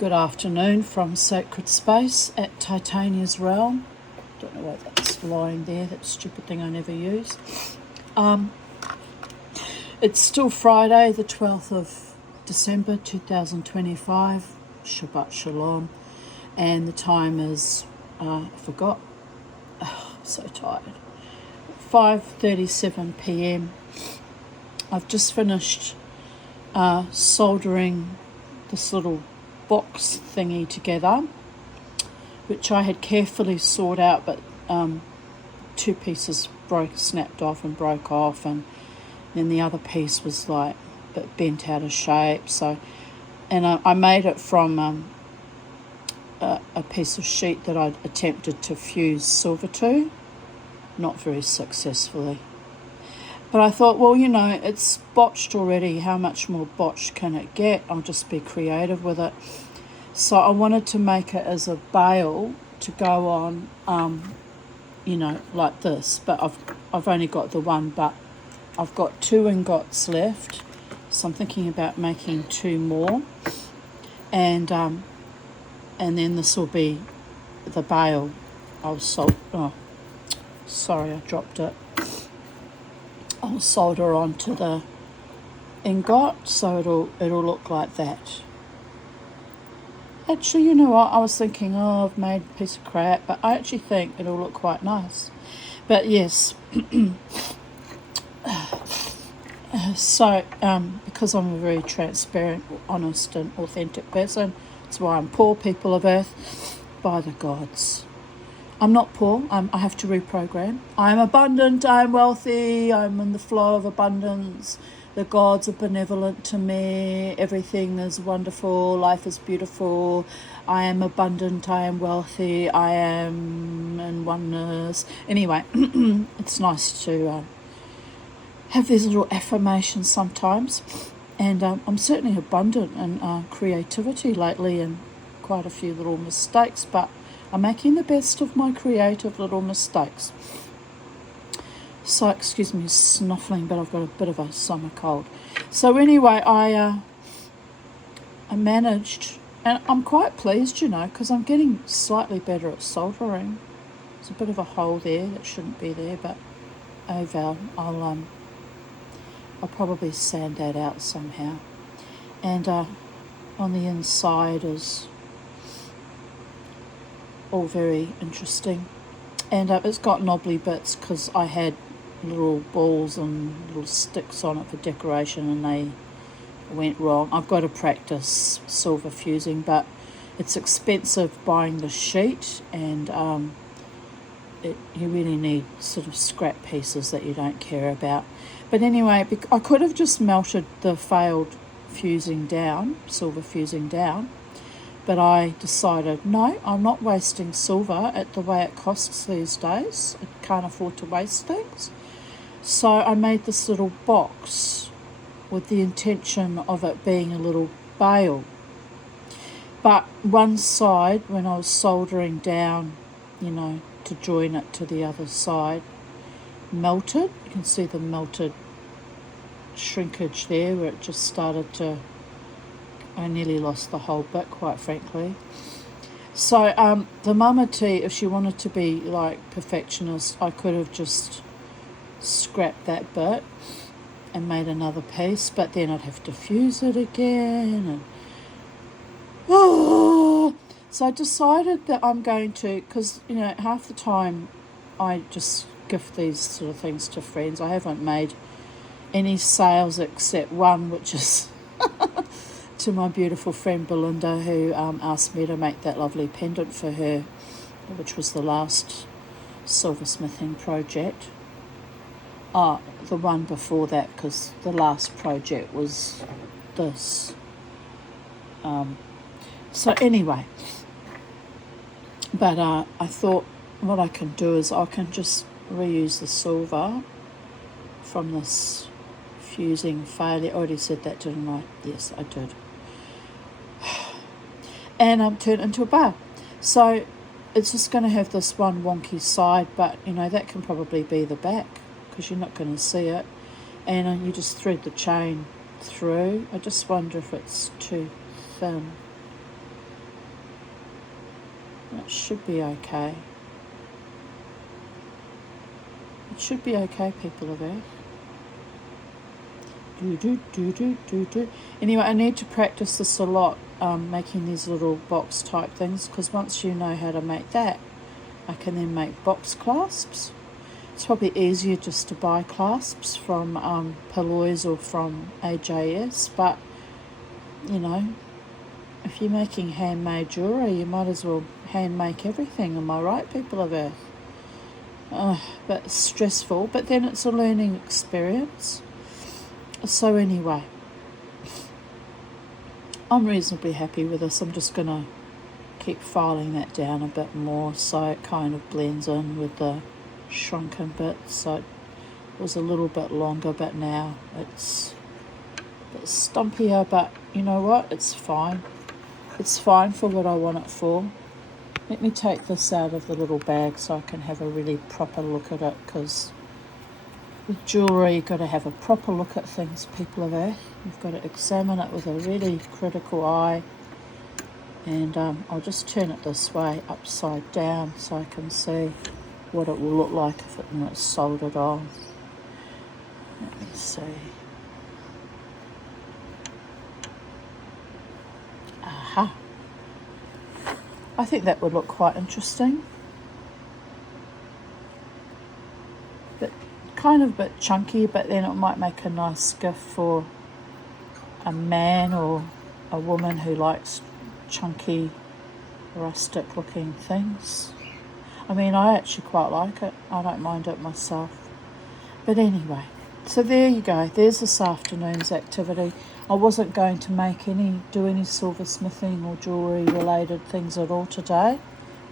Good afternoon from Sacred Space at Titania's Realm. Don't know why that's lying there, that stupid thing I never use. It's still Friday, the 12th of December 2025, Shabbat Shalom, and the time is, I forgot, I'm so tired, 5:37 p.m. I've just finished soldering this little box thingy together, which I had carefully sawed out, but two pieces snapped off and broke off, and then the other piece was like a bit bent out of shape. So, and I made it from a piece of sheet that I'd attempted to fuse silver to, not very successfully. But I thought, well, it's botched already. How much more botched can it get? I'll just be creative with it. So I wanted to make it as a bail to go on, like this. But I've only got the one, but I've got 2 ingots left. So I'm thinking about making 2 more. And then this will be the bail. I'll sorry, I dropped it. I'll solder onto the ingot, so it'll look like that. Actually, you know what? I was thinking, I've made a piece of crap, but I actually think it'll look quite nice. But yes, so because I'm a very transparent, honest, and authentic person, that's why I'm poor, people of Earth, by the gods. I'm not poor. I have to reprogram. I am abundant. I am wealthy. I'm in the flow of abundance. The gods are benevolent to me. Everything is wonderful. Life is beautiful. I am abundant. I am wealthy. I am in oneness. Anyway, it's nice to have these little affirmations sometimes. And I'm certainly abundant in creativity lately, and quite a few little mistakes, but I'm making the best of my creative little mistakes. So, excuse me snuffling, but I've got a bit of a summer cold. So anyway, I managed, and I'm quite pleased, because I'm getting slightly better at soldering. There's a bit of a hole there that shouldn't be there, but oh well, I'll probably sand that out somehow. And on the inside is all very interesting, and it's got knobbly bits because I had little balls and little sticks on it for decoration, and they went wrong. I've got to practice silver fusing, but it's expensive buying the sheet, and you really need sort of scrap pieces that you don't care about. But anyway, I could have just melted the failed silver fusing down, but I decided, no, I'm not wasting silver at the way it costs these days. I can't afford to waste things. So I made this little box with the intention of it being a little bail. But one side, when I was soldering down, to join it to the other side, melted. You can see the melted shrinkage there where it just started to... I nearly lost the whole bit, quite frankly. So the Mama T, if she wanted to be like perfectionist, I could have just scrapped that bit and made another piece, but then I'd have to fuse it again. So I decided that I'm going to, because half the time I just gift these sort of things to friends. I haven't made any sales except one, which is to my beautiful friend Belinda, who asked me to make that lovely pendant for her, which was the last silversmithing project. The one before that, because the last project was this. So anyway, but I thought what I can do is I can just reuse the silver from this fusing failure. I already said that, didn't I? Yes, I did. And turn it into a bar. So it's just going to have this one wonky side, but that can probably be the back because you're not going to see it. And you just thread the chain through. I just wonder if it's too thin. It should be okay. It should be okay, people of Earth. Anyway, I need to practice this a lot, making these little box type things, because once you know how to make that, I can then make box clasps. It's probably easier just to buy clasps from Palois or from AJS, but you know, if you're making handmade jewellery, you might as well hand make everything. Am I right, people of Earth? But it's stressful, but then it's a learning experience. So anyway, I'm reasonably happy with this. I'm just going to keep filing that down a bit more so it kind of blends in with the shrunken bits. So it was a little bit longer, but now it's a bit stumpier, but you know what? It's fine. It's fine for what I want it for. Let me take this out of the little bag so I can have a really proper look at it, because with jewellery you've got to have a proper look at things, people of Earth. You've got to examine it with a really critical eye. And I'll just turn it this way, upside down, so I can see what it will look like when it's soldered on. Let me see. Aha. I think that would look quite interesting. But kind of a bit chunky, but then it might make a nice gift for a man or a woman who likes chunky, rustic looking things. I mean, I actually quite like it. I don't mind it myself. But anyway, so there you go. There's this afternoon's activity. I wasn't going to do any silversmithing or jewellery related things at all today,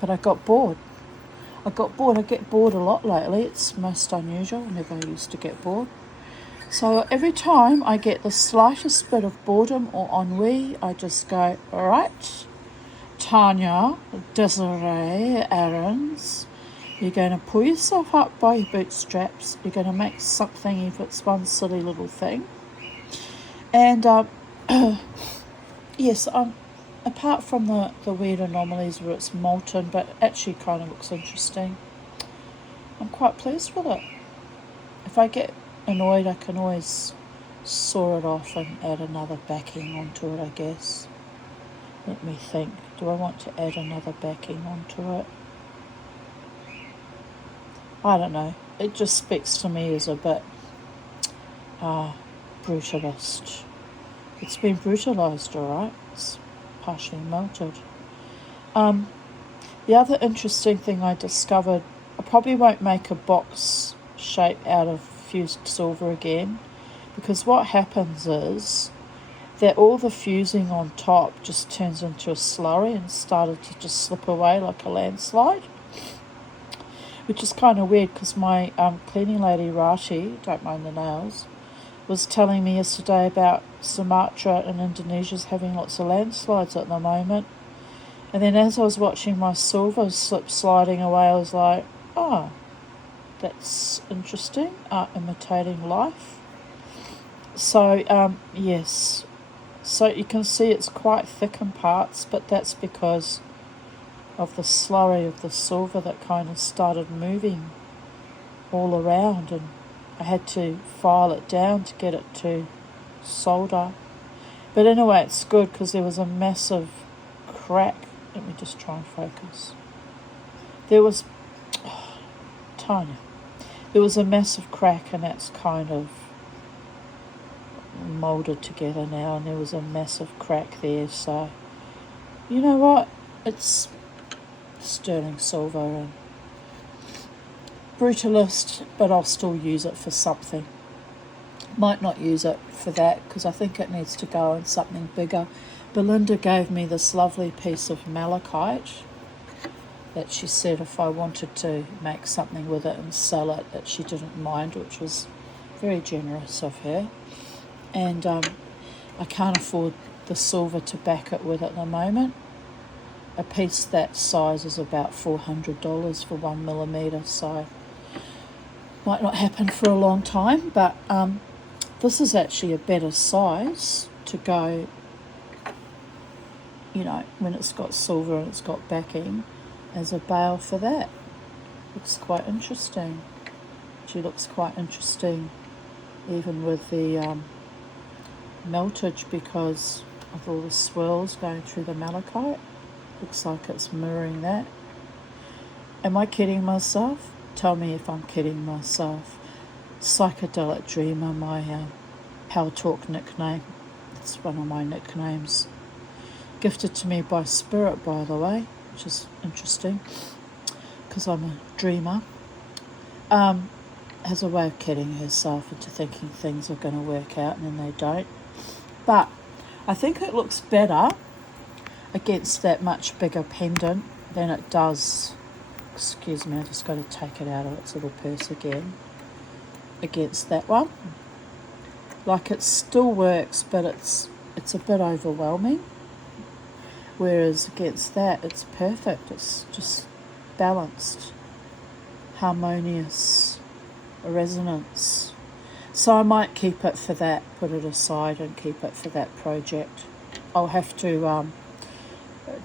but I got bored. I get bored a lot lately. It's most unusual. I never used to get bored. So every time I get the slightest bit of boredom or ennui, I just go, all right, Tanya, Desiree, Aarons, you're going to pull yourself up by your bootstraps. You're going to make something, if it's one silly little thing. And yes, apart from the weird anomalies where it's molten, but actually kind of looks interesting, I'm quite pleased with it. If I get annoyed, I can always saw it off and add another backing onto it, I guess. Let me think. Do I want to add another backing onto it? I don't know. It just speaks to me as a bit brutalist. It's been brutalised, alright. It's partially melted. The other interesting thing I discovered, I probably won't make a box shape out of fused silver again, because what happens is that all the fusing on top just turns into a slurry and started to just slip away like a landslide, which is kind of weird, because my cleaning lady Rati, don't mind the nails, was telling me yesterday about Sumatra and Indonesia's having lots of landslides at the moment. And then as I was watching my silver slip sliding away, I was like, oh, that's interesting, imitating life. So, yes. So you can see it's quite thick in parts, but that's because of the slurry of the silver that kind of started moving all around, and I had to file it down to get it to solder. But anyway, it's good because there was a massive crack. Let me just try and focus. There was tiny. There was a massive crack, and that's kind of moulded together now, and there was a massive crack there. So you know what? It's sterling silver and brutalist, but I'll still use it for something. Might not use it for that because I think it needs to go in something bigger. Belinda gave me this lovely piece of malachite that she said if I wanted to make something with it and sell it, that she didn't mind, which was very generous of her. And I can't afford the silver to back it with at the moment. A piece that size is about $400 for 1 millimetre, so might not happen for a long time, but this is actually a better size to go, you know, when it's got silver and it's got backing. as a bale for that. Looks quite interesting. She looks quite interesting even with the meltage because of all the swirls going through the malachite. Looks like it's mirroring that. Am I kidding myself? Tell me if I'm kidding myself. Psychedelic Dreamer, my Pal Talk nickname. It's one of my nicknames. Gifted to me by Spirit, by the way, which is interesting because I'm a dreamer. Has a way of kidding herself into thinking things are going to work out and then they don't. But I think it looks better against that much bigger pendant than it does. Excuse me, I just got to take it out of its little purse again. Against that one. Like it still works, but it's a bit overwhelming. Whereas against that, it's perfect. It's just balanced, harmonious, resonance. So I might keep it for that, put it aside and keep it for that project. I'll have to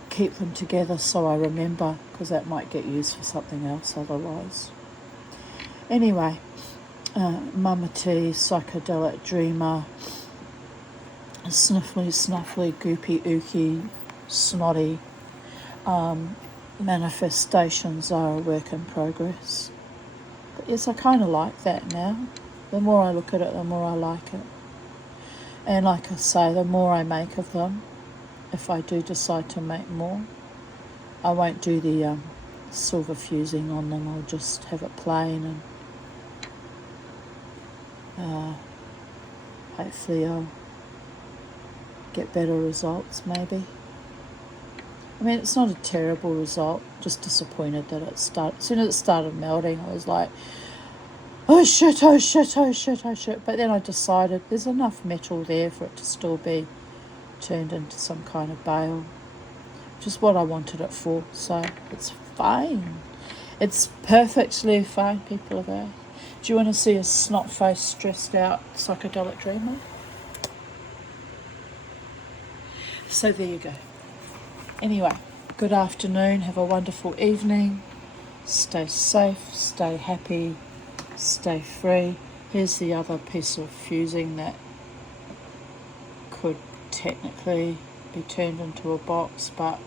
keep them together so I remember, because that might get used for something else otherwise. Anyway, Mama T, Psychedelic Dreamer, Sniffly, Snuffly, Goopy, Ooky, Snotty. Manifestations are a work in progress. But yes, I kind of like that now. The more I look at it, the more I like it. And like I say, the more I make of them, if I do decide to make more, I won't do the silver fusing on them. I'll just have it plain and hopefully I'll get better results maybe. I mean, it's not a terrible result, just disappointed that it started. As soon as it started melting, I was like, oh shit, oh shit, oh shit, oh shit. But then I decided there's enough metal there for it to still be turned into some kind of bale, which is what I wanted it for. So it's fine. It's perfectly fine, people of Earth. Do you want to see a snot-faced, stressed out psychedelic dreamer? So there you go. Anyway, good afternoon. Have a wonderful evening. Stay safe, stay happy, stay free. Here's the other piece of fusing that could technically be turned into a box, but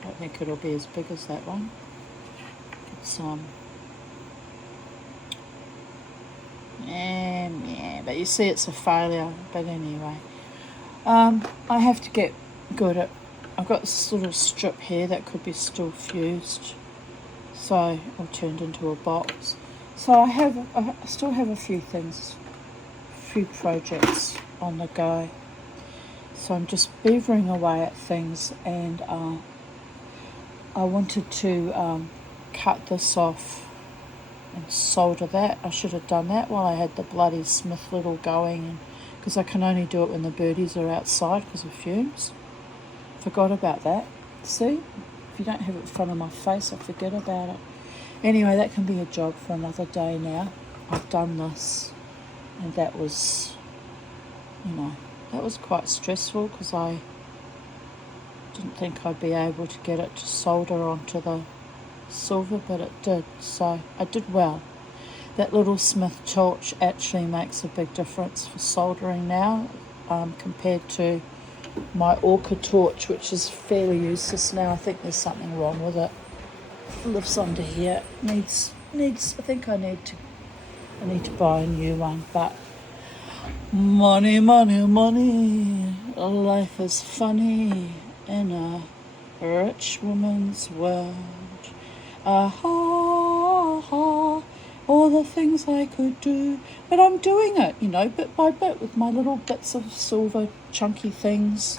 I don't think it'll be as big as that one. It's yeah, but you see it's a failure. But anyway, I have to get good at. I've got this little strip here that could be still fused, so or turned into a box. So I still have a few projects on the go. So I'm just beavering away at things, and I wanted to cut this off and solder that. I should have done that while I had the bloody Smith Little going, because I can only do it when the birdies are outside because of fumes. Forgot about that. See? If you don't have it in front of my face, I forget about it. Anyway, that can be a job for another day now. I've done this, and that was, that was quite stressful because I didn't think I'd be able to get it to solder onto the silver, but it did. So I did well. That little Smith torch actually makes a big difference for soldering now, compared to my Orca torch, which is fairly useless now. I think there's something wrong with it. It lives under here. Needs. I think I need to buy a new one. But money, money, money. Life is funny in a rich woman's world. Aha. All the things I could do, but I'm doing it, bit by bit with my little bits of silver chunky things.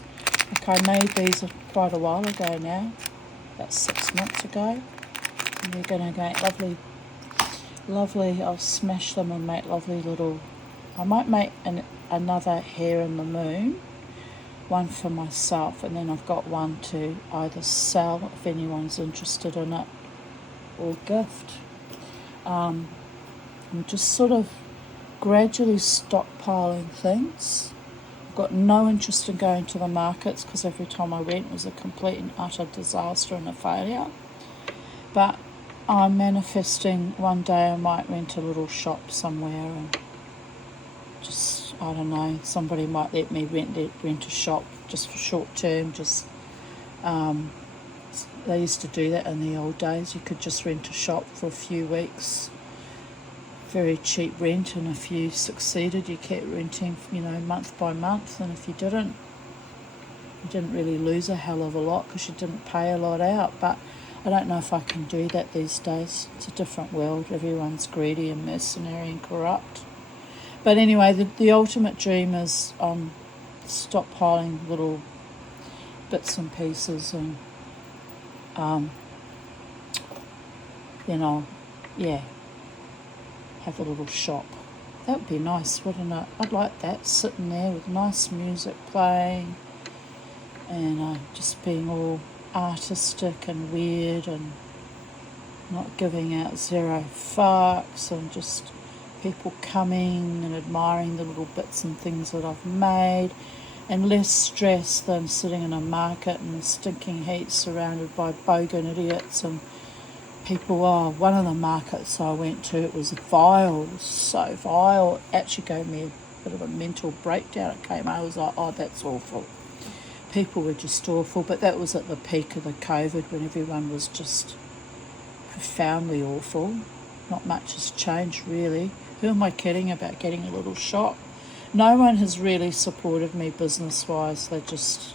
Like I made these quite a while ago now, about 6 months ago, and they're going to make lovely, I'll smash them and make lovely little, I might make another Hair in the Moon, one for myself, and then I've got one to either sell if anyone's interested in it, or gift. I'm just sort of gradually stockpiling things. I've got no interest in going to the markets because every time I went was a complete and utter disaster and a failure. But I'm manifesting one day I might rent a little shop somewhere and just, I don't know, somebody might let me rent a shop just for short term. Just they used to do that in the old days. You could just rent a shop for a few weeks, very cheap rent, and if you succeeded, you kept renting, month by month, and if you didn't, you didn't really lose a hell of a lot because you didn't pay a lot out. But I don't know if I can do that these days. It's a different world. Everyone's greedy and mercenary and corrupt. But anyway, the ultimate dream is stockpiling little bits and pieces and, have a little shop. That would be nice, wouldn't it? I'd like that, sitting there with nice music playing and just being all artistic and weird and not giving out zero fucks, and just people coming and admiring the little bits and things that I've made, and less stress than sitting in a market in the stinking heat surrounded by bogan idiots and people. One of the markets I went to, it was vile, so vile, it actually gave me a bit of a mental breakdown. It came out, I was like, that's awful. People were just awful, but that was at the peak of the COVID when everyone was just profoundly awful. Not much has changed really. Who am I kidding about getting a little shop? No one has really supported me business-wise. They just,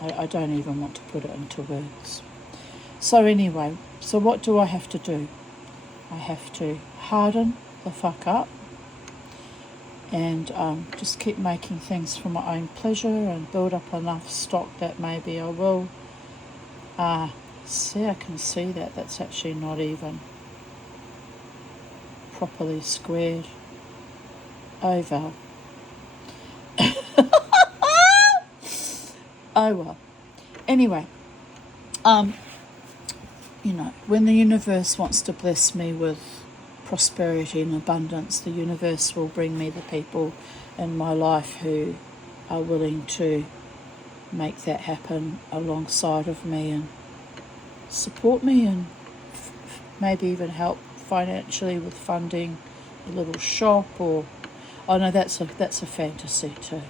I don't even want to put it into words. So anyway, what do I have to do? I have to harden the fuck up and just keep making things for my own pleasure and build up enough stock that maybe I will. See, I can see that. That's actually not even properly squared over. Oh well. Anyway, when the universe wants to bless me with prosperity and abundance, the universe will bring me the people in my life who are willing to make that happen alongside of me and support me and maybe even help financially with funding a little shop. Or no, that's a fantasy too.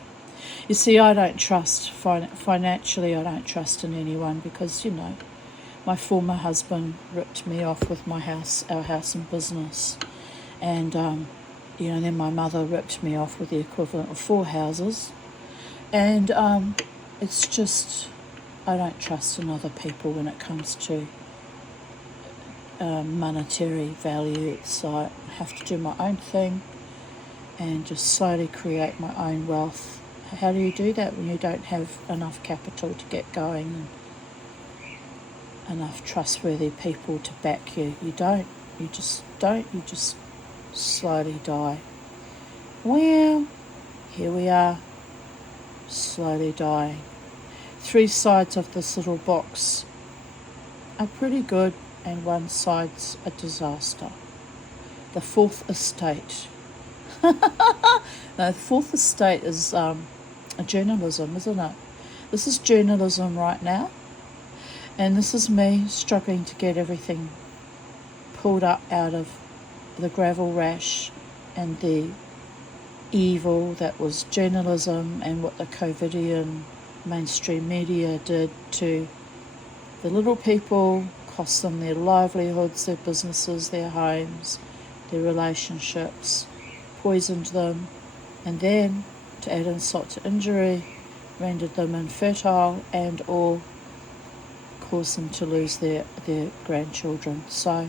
You see, I don't trust financially. I don't trust in anyone because my former husband ripped me off with our house and business, and then my mother ripped me off with the equivalent of 4 houses, and it's just, I don't trust in other people when it comes to monetary value. It's I have to do my own thing and just slowly create my own wealth. How do you do that when you don't have enough capital to get going and enough trustworthy people to back you? You don't. You just don't. You just slowly die. Well, here we are, slowly dying. 3 sides of this little box are pretty good and one side's a disaster. The 4th estate. The 4th estate is journalism, isn't it? This is journalism right now, and this is me struggling to get everything pulled up out of the gravel rash and the evil that was journalism and what the COVIDian mainstream media did to the little people, cost them their livelihoods, their businesses, their homes, their relationships, poisoned them, and then, to add insult to injury, rendered them infertile and or caused them to lose their grandchildren. So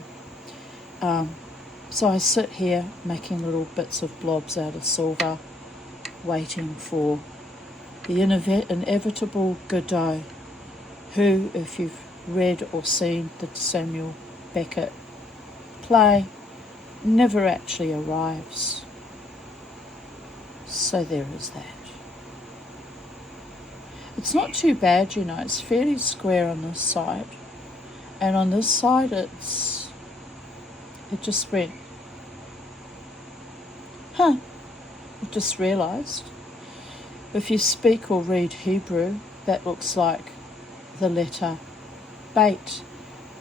I sit here making little bits of blobs out of silver, waiting for the inevitable Godot, who, if you've read or seen the Samuel Beckett play, never actually arrives. So there is that. It's not too bad, it's fairly square on this side. And on this side it just went, I've just realised, if you speak or read Hebrew, that looks like the letter Beit.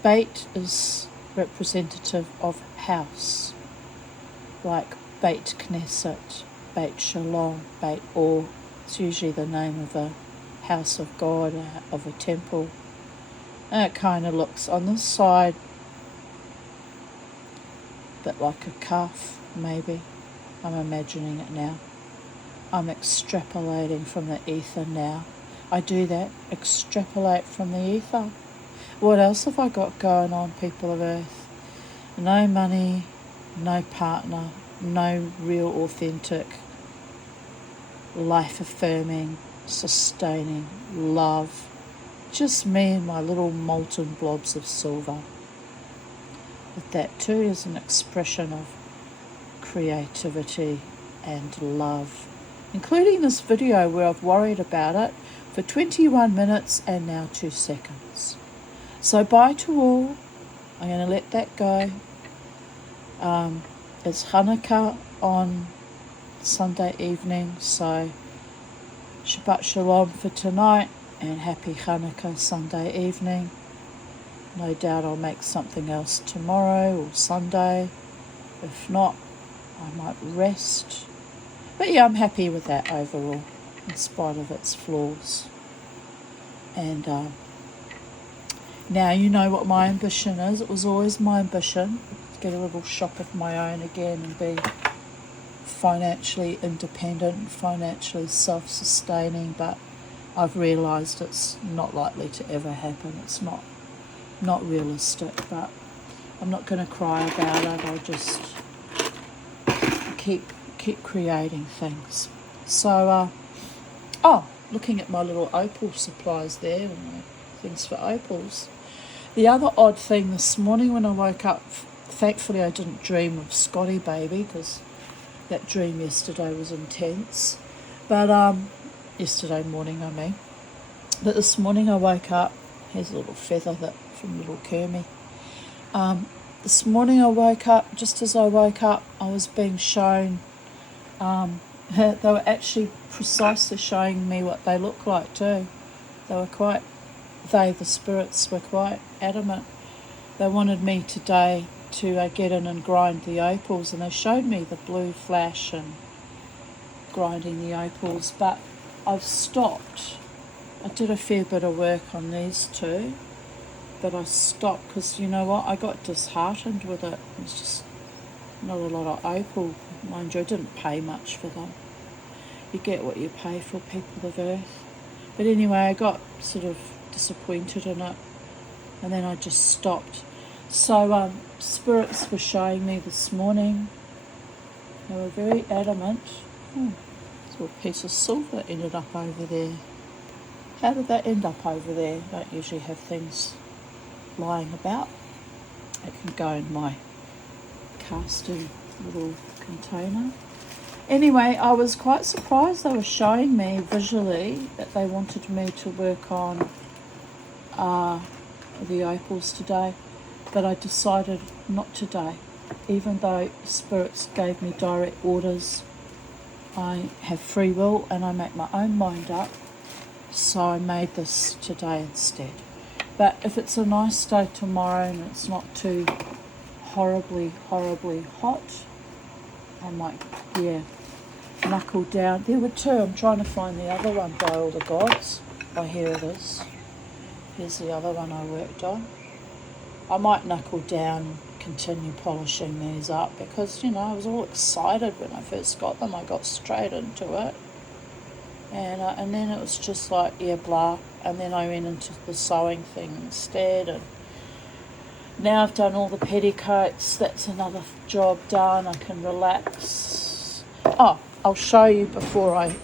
Beit is representative of house, like Beit Knesset, Beit Shalom, Beit Or. It's usually the name of a house of God, of a temple. And it kind of looks on this side a bit like a calf, maybe. I'm imagining it now. I'm extrapolating from the ether now. I do that, extrapolate from the ether. What else have I got going on, people of Earth? No money, no partner, no real authentic, life-affirming, sustaining love. Just me and my little molten blobs of silver. But that too is an expression of creativity and love, including this video where I've worried about it for 21 minutes and now 2 seconds. So bye to all. I'm going to let that go. It's Hanukkah on Sunday evening, so Shabbat Shalom for tonight and happy Hanukkah Sunday evening. No doubt I'll make something else tomorrow or Sunday. If not, I might rest. But yeah, I'm happy with that overall, in spite of its flaws. And now you know what my ambition is. It was always my ambition to get a little shop of my own again and be financially independent, financially self-sustaining, but I've realised it's not likely to ever happen. It's not realistic, but I'm not going to cry about it. I'll just keep creating things. So, looking at my little opal supplies there, and my things for opals. The other odd thing this morning when I woke up, thankfully I didn't dream of Scotty baby, because that dream yesterday was intense. But yesterday morning, I mean. But this morning I woke up. Here's a little feather that from little Kermie. This morning I woke up. Just as I woke up, I was being shown. They were actually precisely showing me what they look like too. The spirits were quite adamant. They wanted me today to get in and grind the opals, and they showed me the blue flash and grinding the opals, but I've stopped. I did a fair bit of work on these two, but I stopped because, you know what, I got disheartened with it. It's just not a lot of opal. Mind you, I didn't pay much for them. You get what you pay for, people of Earth. But anyway, I got sort of disappointed in it, and then I just stopped. So spirits were showing me this morning. They were very adamant. This little piece of silver ended up over there. How did that end up over there? I don't usually have things lying about. It can go in my casting little container. Anyway, I was quite surprised. They were showing me visually that they wanted me to work on the opals today, but I decided not today. Even though spirits gave me direct orders, I have free will and I make my own mind up, so I made this today instead. But if it's a nice day tomorrow and it's not too horribly hot, I might, knuckle down. There were two. I'm trying to find the other one, by all the gods. Oh, here it is. Here's the other one I worked on. I might knuckle down and continue polishing these up because, I was all excited when I first got them. I got straight into it. And then it was just like, blah. And then I went into the sewing thing instead. And now I've done all the petticoats. That's another job done. I can relax. Oh, I'll show you before I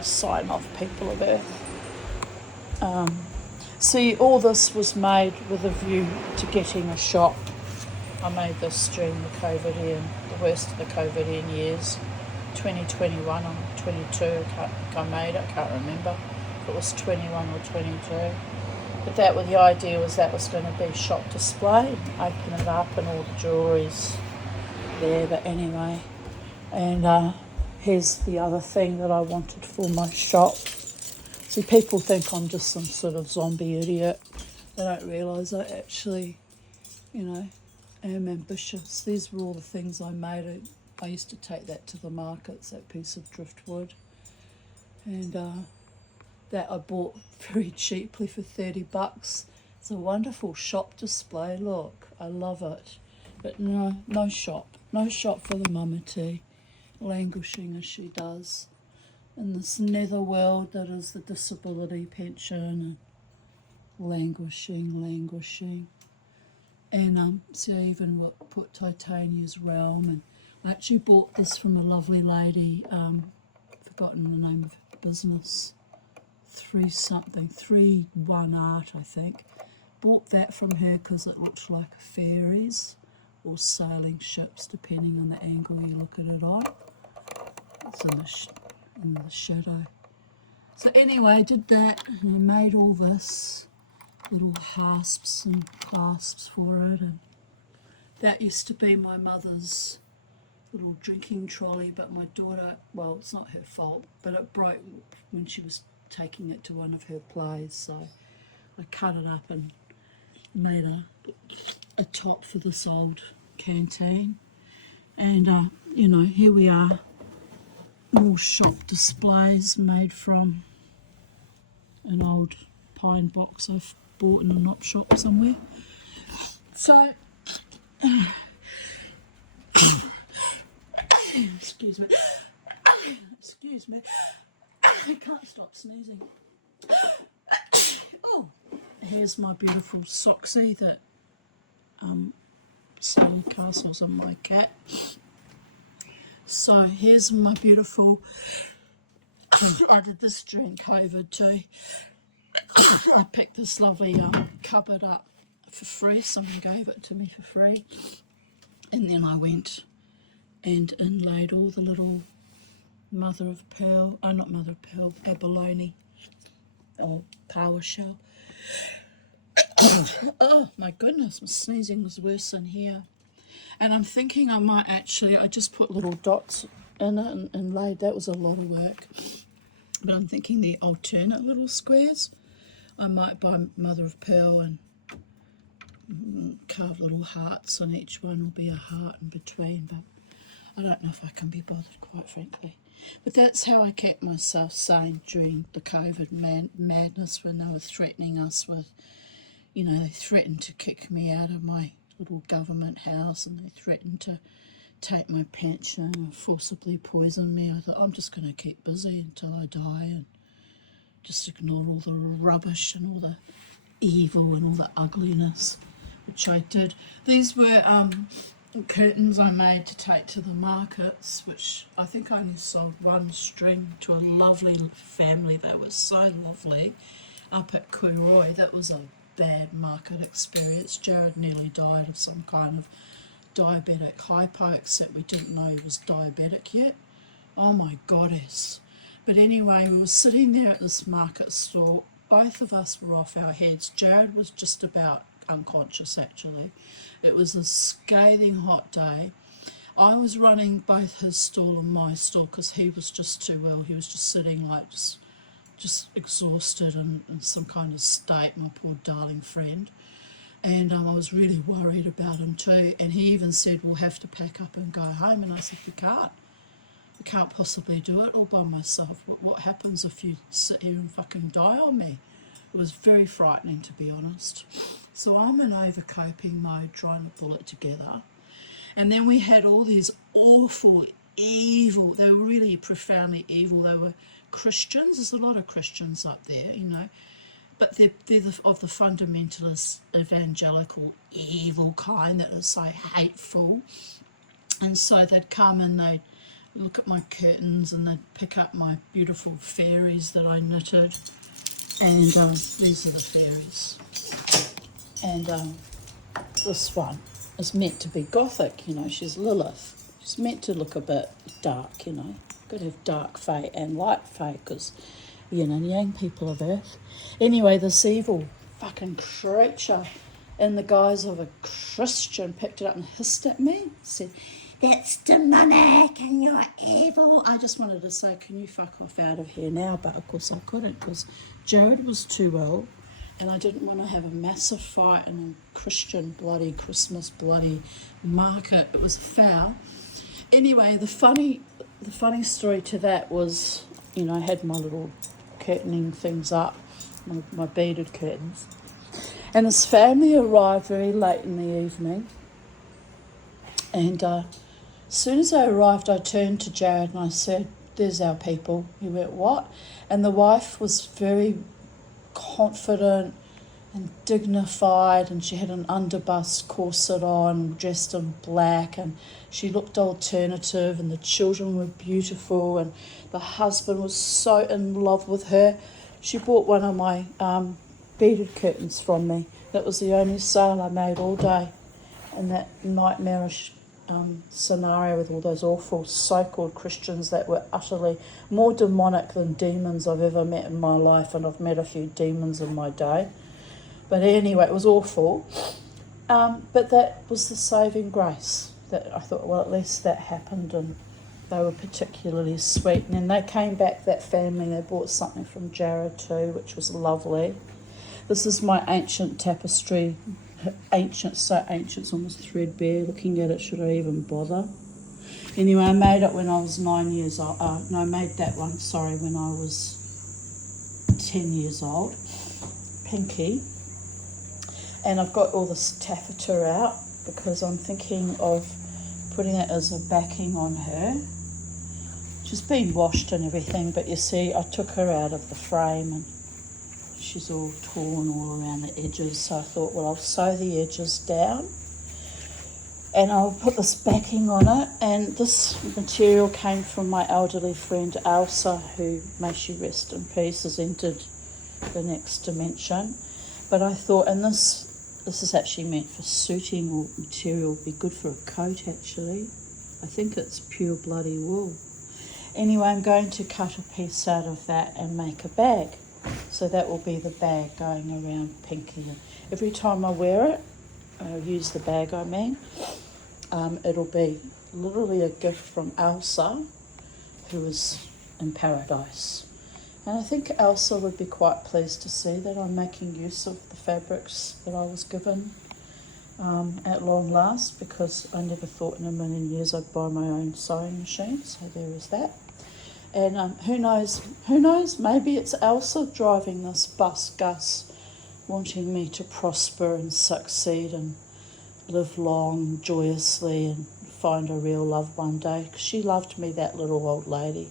sign off, people of Earth. See, all this was made with a view to getting a shop. I made this during the the worst of the COVIDian years. 2021 or 22, I made it, I can't remember if it was 21 or 22. But the idea was that was going to be shop display, open it up and all the jewellery's there. But anyway, and here's the other thing that I wanted for my shop. See, people think I'm just some sort of zombie idiot. They don't realise I actually, you know, am ambitious. These were all the things I made. I used to take that to the markets, that piece of driftwood. And that I bought very cheaply for $30. It's a wonderful shop display, look. I love it. But no shop. No shop for the mama tea, languishing as she does in this netherworld that is the disability pension, and languishing. And so I even put Titania's Realm, and I actually bought this from a lovely lady, forgotten the name of her business, 31 Art, I think. Bought that from her because it looks like fairies or sailing ships, depending on the angle you look at it on. It's in the shadow. So anyway, I did that, and I made all this little hasps and clasps for it, and that used to be my mother's little drinking trolley, but my daughter, well, it's not her fault, but it broke when she was taking it to one of her plays, so I cut it up and made a top for this old canteen. And you know, here we are, more shop displays made from an old pine box I've bought in an op shop somewhere. So excuse me, I can't stop sneezing. Oh, here's my beautiful socksy that Sally Castles on my cat. So here's my beautiful, I did this during COVID too. I picked this lovely cupboard up for free. Someone gave it to me for free. And then I went and inlaid all the little not mother of pearl, abalone or power shell. Oh my goodness, my sneezing was worse in here. And I'm thinking I might actually, I just put little dots in it and laid, that was a lot of work. But I'm thinking the alternate little squares, I might buy mother of pearl and carve little hearts, and each one will be a heart in between, but I don't know if I can be bothered, quite frankly. But that's how I kept myself sane during the COVID madness, when they were threatening us with, you know, they threatened to kick me out of my little government house, and they threatened to take my pension or forcibly poison me. I thought, I'm just going to keep busy until I die and just ignore all the rubbish and all the evil and all the ugliness, which I did. These were curtains I made to take to the markets, which I think I only sold one string to a lovely family. They were so lovely up at Kuroy. That was a bad market experience. Jared nearly died of some kind of diabetic hypo, except we didn't know he was diabetic yet. Oh my goddess. But anyway, we were sitting there at this market stall. Both of us were off our heads. Jared was just about unconscious, actually. It was a scathing hot day. I was running both his stall and my stall because he was just too well. He was just sitting like just exhausted and in some kind of state, my poor darling friend. And I was really worried about him too. And he even said, we'll have to pack up and go home. And I said, we can't. I can't possibly do it all by myself. What happens if you sit here and fucking die on me? It was very frightening, to be honest. So I'm in overcoping mode, trying to pull it together. And then we had all these awful, evil, they were really profoundly evil. They were Christians. There's a lot of Christians up there, you know. But they're of the fundamentalist, evangelical, evil kind that is so hateful. And so they'd come and they'd look at my curtains and they'd pick up my beautiful fairies that I knitted. And these are the fairies. And this one is meant to be gothic, you know. She's Lilith. She's meant to look a bit dark, you know. Got to have dark fae and light fae because yin and yang people of Earth. Anyway, this evil fucking creature in the guise of a Christian picked it up and hissed at me. Said, That's demonic and you're evil. I just wanted to say, can you fuck off out of here now? But of course I couldn't because Jared was too ill and I didn't want to have a massive fight in a Christian bloody Christmas bloody market. It was foul. Anyway, the funny story to that was, you know, I had my little curtaining things up, my beaded curtains. And his family arrived very late in the evening. And as soon as they arrived, I turned to Jared and I said, there's our people. He went, what? And the wife was very confident and dignified, and she had an underbust corset on, dressed in black, and she looked alternative, and the children were beautiful, and the husband was so in love with her. She bought one of my beaded curtains from me. That was the only sale I made all day in that nightmarish scenario with all those awful so-called Christians that were utterly more demonic than demons I've ever met in my life, and I've met a few demons in my day. But anyway, it was awful. But that was the saving grace. That I thought, well, at least that happened, and they were particularly sweet. And then they came back, that family, they bought something from Jared too, which was lovely. This is my ancient tapestry. Ancient, so ancient, it's almost threadbare. Looking at it, should I even bother? Anyway, I made it when I was 9 years old. No, I made that one, when I was 10 years old. Pinky. And I've got all this taffeta out because I'm thinking of putting it as a backing on her. She's been washed and everything, but you see, I took her out of the frame and she's all torn all around the edges, so I thought, well, I'll sew the edges down and I'll put this backing on it. And this material came from my elderly friend Elsa, who, may she rest in peace, has entered the next dimension. But I thought, and this is actually meant for suiting, or material would be good for a coat actually. I think it's pure bloody wool. Anyway, I'm going to cut a piece out of that and make a bag. So that will be the bag going around Pinky. And every time I wear it, use the bag I mean, it'll be literally a gift from Elsa, who is in paradise. And I think Elsa would be quite pleased to see that I'm making use of the fabrics that I was given at long last, because I never thought in a million years I'd buy my own sewing machine. So there is that. And who knows, maybe it's Elsa driving this bus, Gus, wanting me to prosper and succeed and live long, joyously, and find a real love one day. Because she loved me, that little old lady.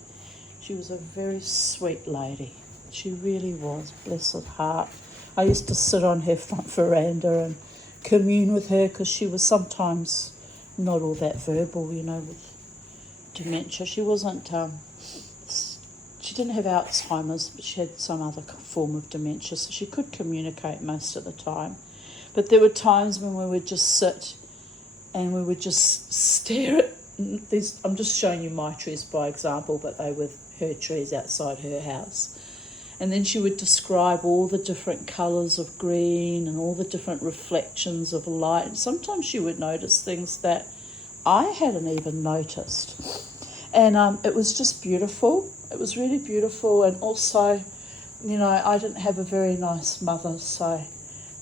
She was a very sweet lady. She really was, bless her heart. I used to sit on her front veranda and commune with her, because she was sometimes not all that verbal, you know, with dementia. She wasn't, she didn't have Alzheimer's, but she had some other form of dementia, so she could communicate most of the time. But there were times when we would just sit and we would just stare at these. I'm just showing you my trees by example, but they were her trees outside her house. And then she would describe all the different colours of green and all the different reflections of light. And sometimes she would notice things that I hadn't even noticed. And it was just beautiful. It was really beautiful. And also, you know, I didn't have a very nice mother, so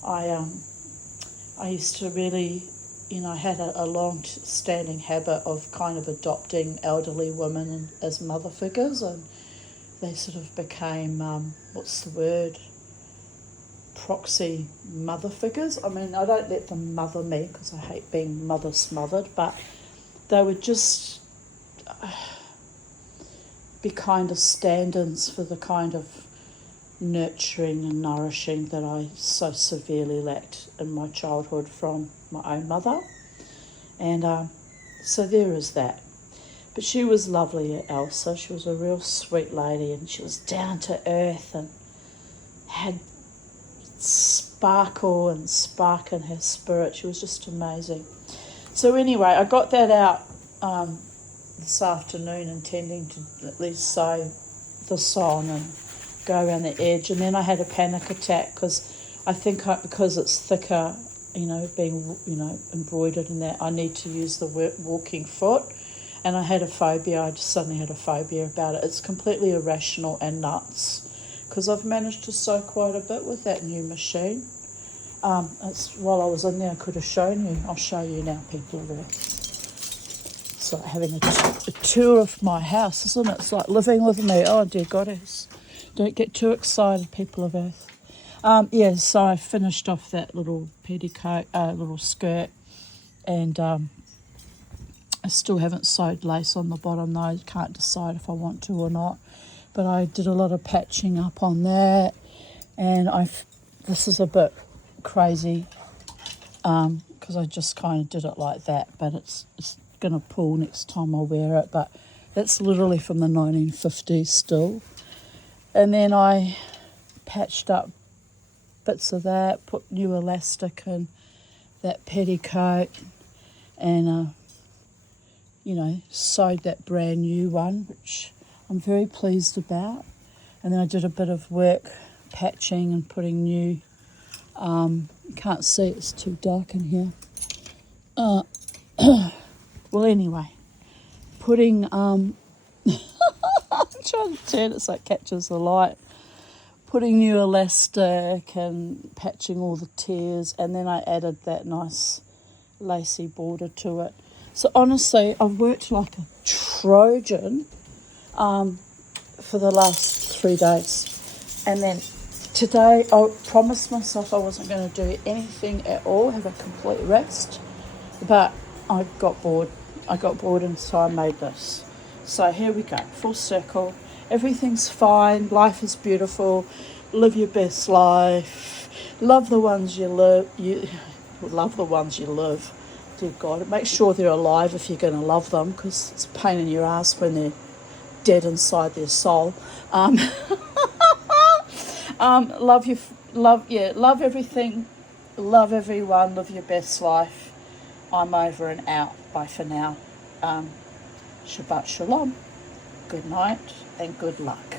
I used to really, you know, I had a long-standing habit of kind of adopting elderly women as mother figures, and they sort of became, proxy mother figures. I mean, I don't let them mother me because I hate being mother smothered, but they would just be kind of stand-ins for the kind of nurturing and nourishing that I so severely lacked in my childhood from my own mother. And so there is that. But she was lovely, Elsa. She was a real sweet lady, and she was down to earth and had sparkle and spark in her spirit. She was just amazing. So anyway, I got that out this afternoon, intending to at least sew this on and go around the edge. And then I had a panic attack because I think because it's thicker being, embroidered and that, I need to use the walking foot. And I had a phobia. I just suddenly had a phobia about it. It's completely irrational and nuts, because I've managed to sew quite a bit with that new machine. While I was in there, I could have shown you. I'll show you now, people of Earth. It's like having a tour of my house, isn't it? It's like living with me. Oh, dear goddess. Don't get too excited, people of Earth. So I finished off that little petticoat, little skirt, and I still haven't sewed lace on the bottom though. I can't decide if I want to or not. But I did a lot of patching up on that, and this is a bit crazy because I just kind of did it like that, but it's going to pull next time I wear it. But it's literally from the 1950s still. And then I patched up bits of that, put new elastic in that petticoat, and sewed that brand new one, which I'm very pleased about. And then I did a bit of work patching and putting new, you can't see, it's too dark in here. Well, anyway, putting, I'm trying to turn it so it catches the light. Putting new elastic and patching all the tears, and then I added that nice lacy border to it. So honestly, I've worked like a Trojan for the last 3 days. And then today I promised myself I wasn't going to do anything at all, have a complete rest. But I got bored. And so I made this. So here we go, full circle. Everything's fine. Life is beautiful. Live your best life. Love the ones you love. You love the ones you love. Dear God, make sure they're alive if you're going to love them, because it's a pain in your ass when they're dead inside their soul. Love everything, love everyone, live your best life. I'm over and out. Bye for now. Shabbat shalom. Good night and good luck.